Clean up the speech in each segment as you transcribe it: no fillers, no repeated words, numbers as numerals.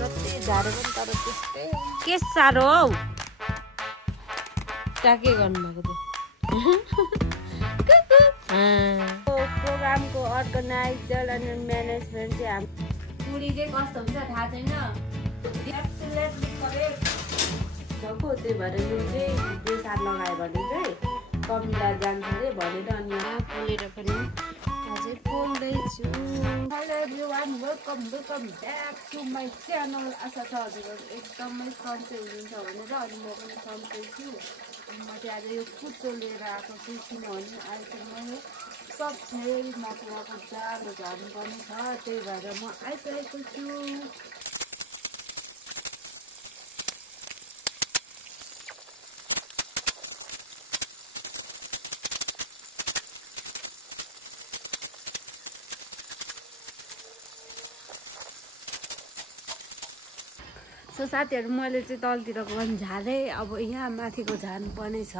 जति झारे पनि तर त्यस्तै के साह्रो हौ के गर्नुभएको त्यो प्रोग्रामको अर्गनाइजर अनि म्यानेजमेन्ट चाहिँ हाम्रो पुरी चाहिँ कस्तो हुन्छ थाहा छैन त्यही भएर यो चाहिँ बेसार लगायो भने चाहिँ कमिला जान्छ अरे भनेर अनि यहाँ पोलेर पनि अझै पोल्दैछु। Hello everyone, welcome back to my channel. आशा छ हजुरहरू एकदमै सन्चै हुनुहुन्छ भनेर अनि म पनि सन्चै छु। अनि म चाहिँ आज यो कुचो लिएर आएको छु किनभने अहिले चाहिँ मैले सब फेरि माकुवाको जालो झार्नुपर्ने छ, त्यही भएर म आइसकेको छु। सो साथीहरू मैले चाहिँ तलतिरको पनि झारेँ, अब यहाँ माथिको झार्नुपर्ने छ।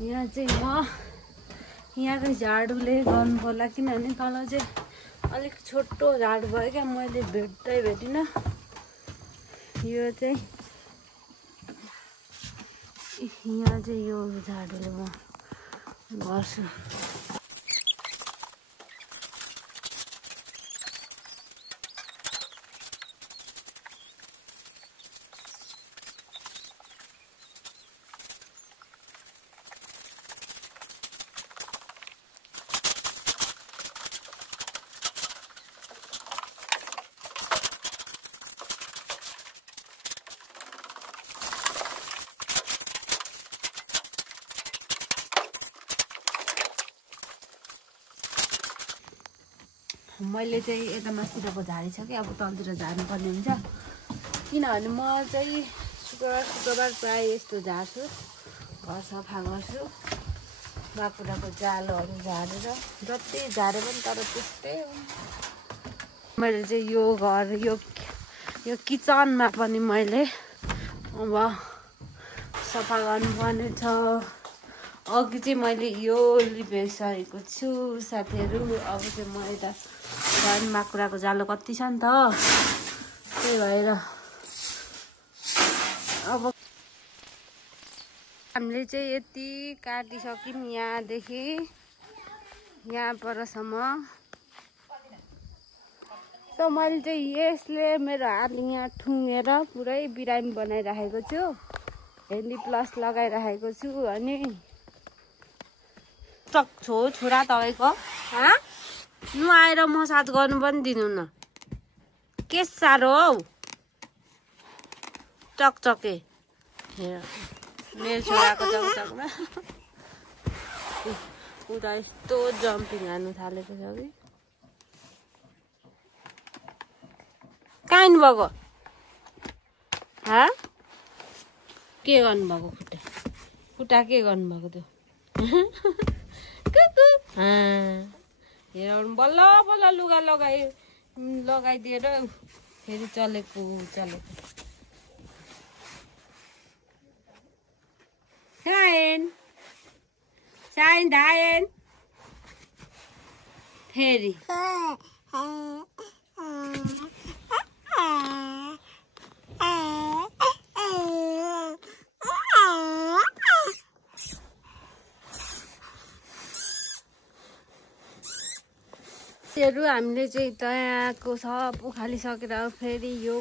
यहाँ चाहिँ म यहाँकै झाडुले गर्नु पर्ला किनभने तल चाहिँ अलिक छोटो झाडु भयो क्या, मैले भेटिनँ। यो चाहिँ यहाँ चाहिँ यो झाडुले म गर्छु। मैले चाहिँ यता माथितिरको झारिसकेँ, अब तलतिर झार्नुपर्ने हुन्छ किनभने म चाहिँ शुक्रबार प्रायः यस्तो झार्छु, घर सफा गर्छु, बाकुराको जालोहरू झारेर जति झारे पनि तर त्यस्तै हो। मैले चाहिँ यो घर यो किचनमा पनि मैले अब सफा गर्नुपर्ने छ। अघि चाहिँ मैले यो लिपिसकेको छु साथीहरू। अब चाहिँ म यता झन् माकुराको जालो कति छ नि त, त्यही भएर अब हामीले चाहिँ यति काटिसक्यौँ यहाँदेखि यहाँ परसम्म। त मैले चाहिँ यसले मेरो हात यहाँ ठुङ्गेर पुरै बिरामी बनाइराखेको छु, हेन्डी प्लस लगाइराखेको छु। अनि छोरा तपाईँको नुहाएर मसाज गर्नु पनि दिनु न, के साह्रो हौ चकचके। हेर मेरो छोराको चकचकमा उता यस्तो जम्पिङ हान्नु थालेको छ कि कहाँ हिँड्नुभएको के गर्नुभएको खुट्टा के गर्नुभएको त्यो हेर बल्ल बल्ल लुगा लगाइदिएर फेरि चलेको साइन धायन फेरि हामीले चाहिँ त्यहाँको सब उखालिसकेर फेरि यो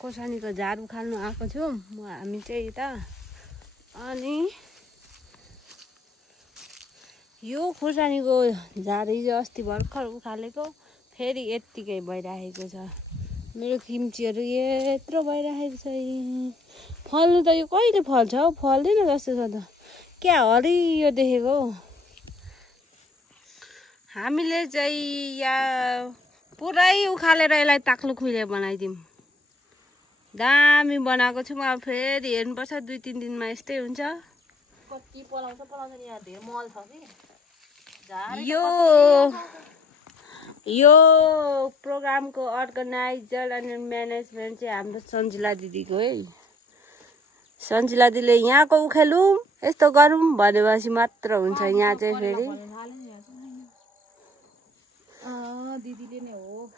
खोर्सानीको झार उखाल्नु आएको छु हामी चाहिँ यता। अनि यो खोर्सानीको झार हिजो अस्ति भर्खर उखालेको फेरि यत्तिकै भइराखेको छ। मेरो किम्चीहरू यत्रो भइराखेको छ। फल्नु त यो कहिले फल्छ हौ, फल्दैन जस्तो छ त, क्या हरियो देखेको। हामीले चाहिँ यहाँ पुरै उखालेर यसलाई ताक्लु खुइले बनाइदिउँ, दामी बनाएको छौँ। अब फेरि हेर्नुपर्छ 2-3 दिनमा यस्तै हुन्छ। कति पलाउँछ नि, यहाँ धेरै मल छ कि। यो प्रोग्रामको अर्गनाइजर अनि म्यानेजमेन्ट चाहिँ हाम्रो सन्जिला दिदीको है। सन्जिला दिदीले यहाँको उखेलौँ यस्तो गरौँ भनेपछि मात्र हुन्छ। यहाँ चाहिँ फेरि दिदीले नै हो।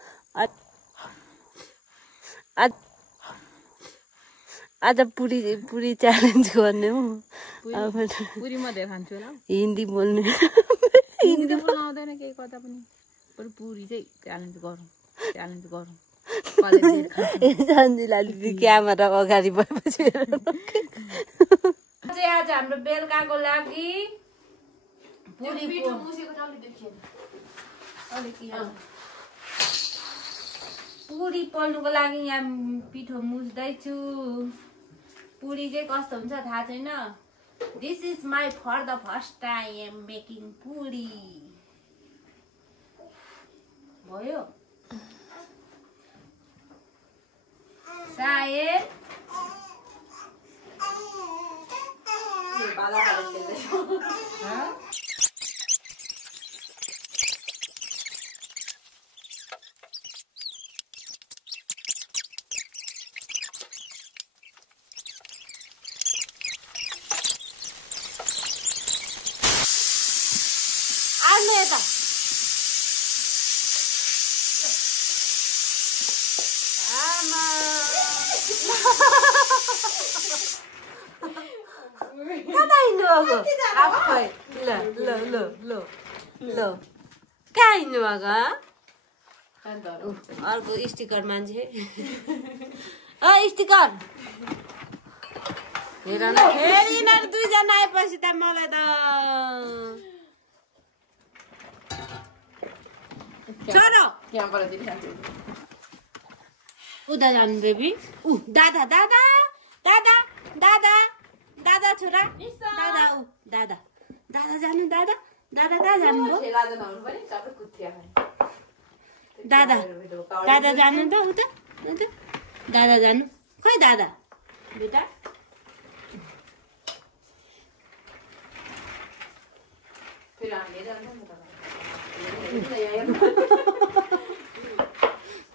आज पुरी पुरी च्यालेन्ज गर्ने हो पुरी म धेरै खान्छु होला हिन्दी बोल्ने हिन्दी त बोल्न आउँदैन केही कता पनि बरु पुरी चाहिँ च्यालेन्ज गरौँ सन्जिला दिदी क्यामेरा अगाडि भएपछि आज हाम्रो बेलुकाको लागि पुरी पोल्नुको लागि यहाँ पिठो मुस्दैछु पुरी चाहिँ कस्तो हुन्छ थाहा छैन this is my for the first time making puri भयो सायद कहाँ हिँड्नु भएको अर्को स्टिकर मान्छे स्टिकर हेर न फेरि यिनीहरू दुईजना आएपछि त मलाई त छोरो उता जानु बेबी दादा दादा दादा दादा दादा छोरा दादा दादा दादा जानु दादा दादा कहाँ जानु दादा दादा जानु त उता दादा जानु खै दादा बेटा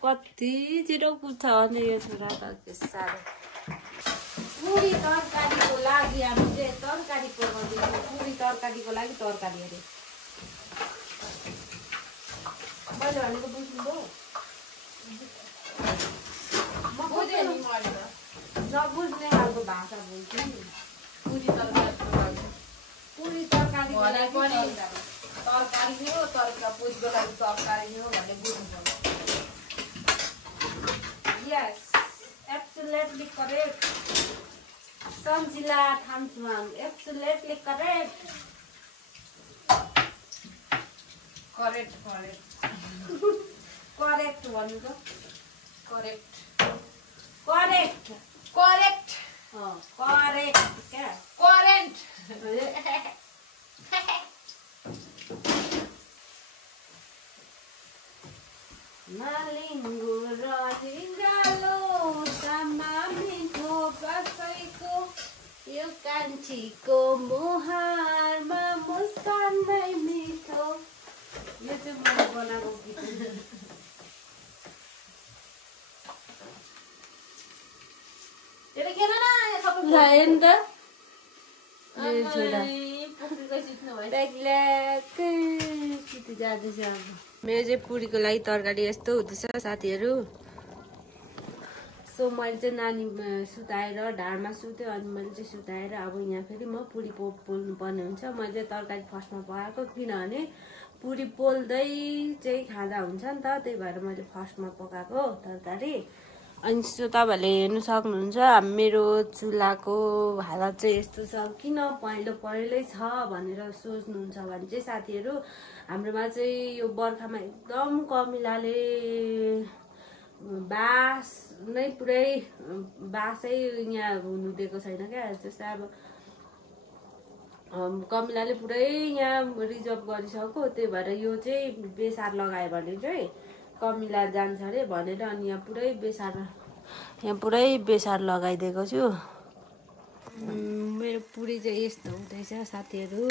कति छिटो पुग्छ अनि यो छोरा त साह्रो पुरी तरकारीको लागि हामी चाहिँ तरकारी पकाउँदैछौँ पुरी तरकारीको लागि तरकारी अरे मैले भनेको बुझ्नुभयो नबुझ्ने खालको भाषा बोल्छु पुरी तरकारी तरकारी हो तरका पुरीको लागि तरकारी हो भने बुझ्नु yes absolutely correct Sanjila Thamsuwang absolutely correct correct भन्नु त करेक्ट क्या करेन्ट मालिङ्गो रजिङ्गालो तामा मिठो कसैको यो कान्छीको मुहारमा मुस्कान नै मिठो यो चाहिँ मैले बनाएको गीत जाँदैछ अब मेरो चाहिँ पुरीको लागि तरकारी यस्तो हुँदैछ साथीहरू सो मैले चाहिँ नानी सुताएर ढाडमा सुत्यो अनि मैले चाहिँ सुताएर अब यहाँ फेरि म पुरी पोल्नु पर्ने हुन्छ मैले तरकारी फर्स्टमा पकाएको किनभने पुरी पोल्दै चाहिँ खाँदा हुन्छ नि त त्यही भएर मैले फर्स्टमा पकाएको तरकारी अनि सो तपाईँहरूले हेर्नु सक्नुहुन्छ मेरो चुल्हाको हालत चाहिँ यस्तो छ किन पहेँलै छ भनेर सोच्नुहुन्छ भने चाहिँ साथीहरू हाम्रोमा चाहिँ यो बर्खामा एकदम कमिलाले बास नै पुरै बासै यहाँ हुनु दिएको छैन क्या जस्तै अब कमिलाले पुरै यहाँ रिजर्भ गरिसक्यो त्यही भएर यो चाहिँ बेसार लगायो भने चाहिँ कमिला जान्छ अरे भनेर अनि यहाँ पुरै बेसार लगाइदिएको छु मेरो पुरी चाहिँ यस्तो हुँदैछ साथीहरू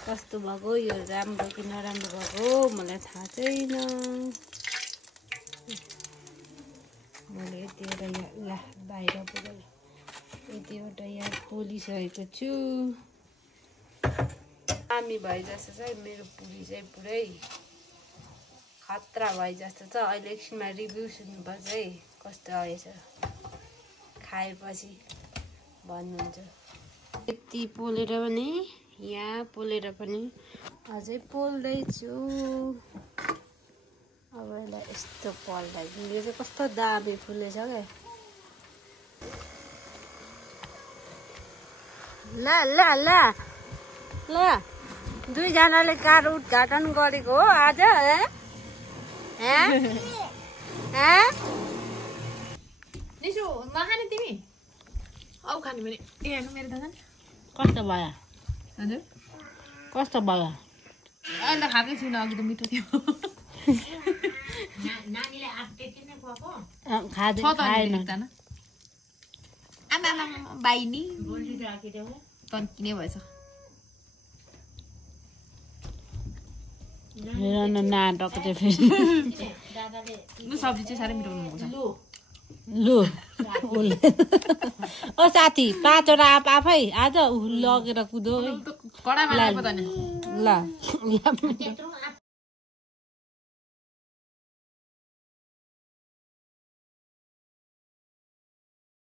कस्तो भएको यो राम्रो कि नराम्रो भएको मलाई थाहा छैन मैले यतिवटा यहाँ बाहिर पुगेँ यतिवटा यहाँ पोलिसकेको छु दामी भए जस्तो चाहिँ मेरो पुरी चाहिँ पुरै खतरा भयो जस्तो छ। अहिले एकछिनमा रिभ्यू सुन्नुपर्छ है कस्तो आएछ, खाएपछि भन्नुहुन्छ। यति पोलेर पनि यहाँ पोलेर पनि अझै पोल्दैछु। अब यसलाई यस्तो पल्टाइदिनु। यो चाहिँ कस्तो दामी फुलेछ क्या। ल ल ल ल दुईजनाले कार उद्घाटन गरेको हो आज। निसु नखाने तिमी? औ खाने भने ए हेर्नु मेरो दादा कस्तो भयो? हजुर कस्तो भयो? अहिले खाएकै छुइनँ, अघि त मिठो थियो। खाएन। आमा बाइनी तन्किने भएछ। नाटक चाहिँ फेरि लु सब्जी चाहिँ साह्रै मिठो हुनुहुन्छ। लु ओ साथी 5 वटा आफै आज लगेर कुदो कडामा ल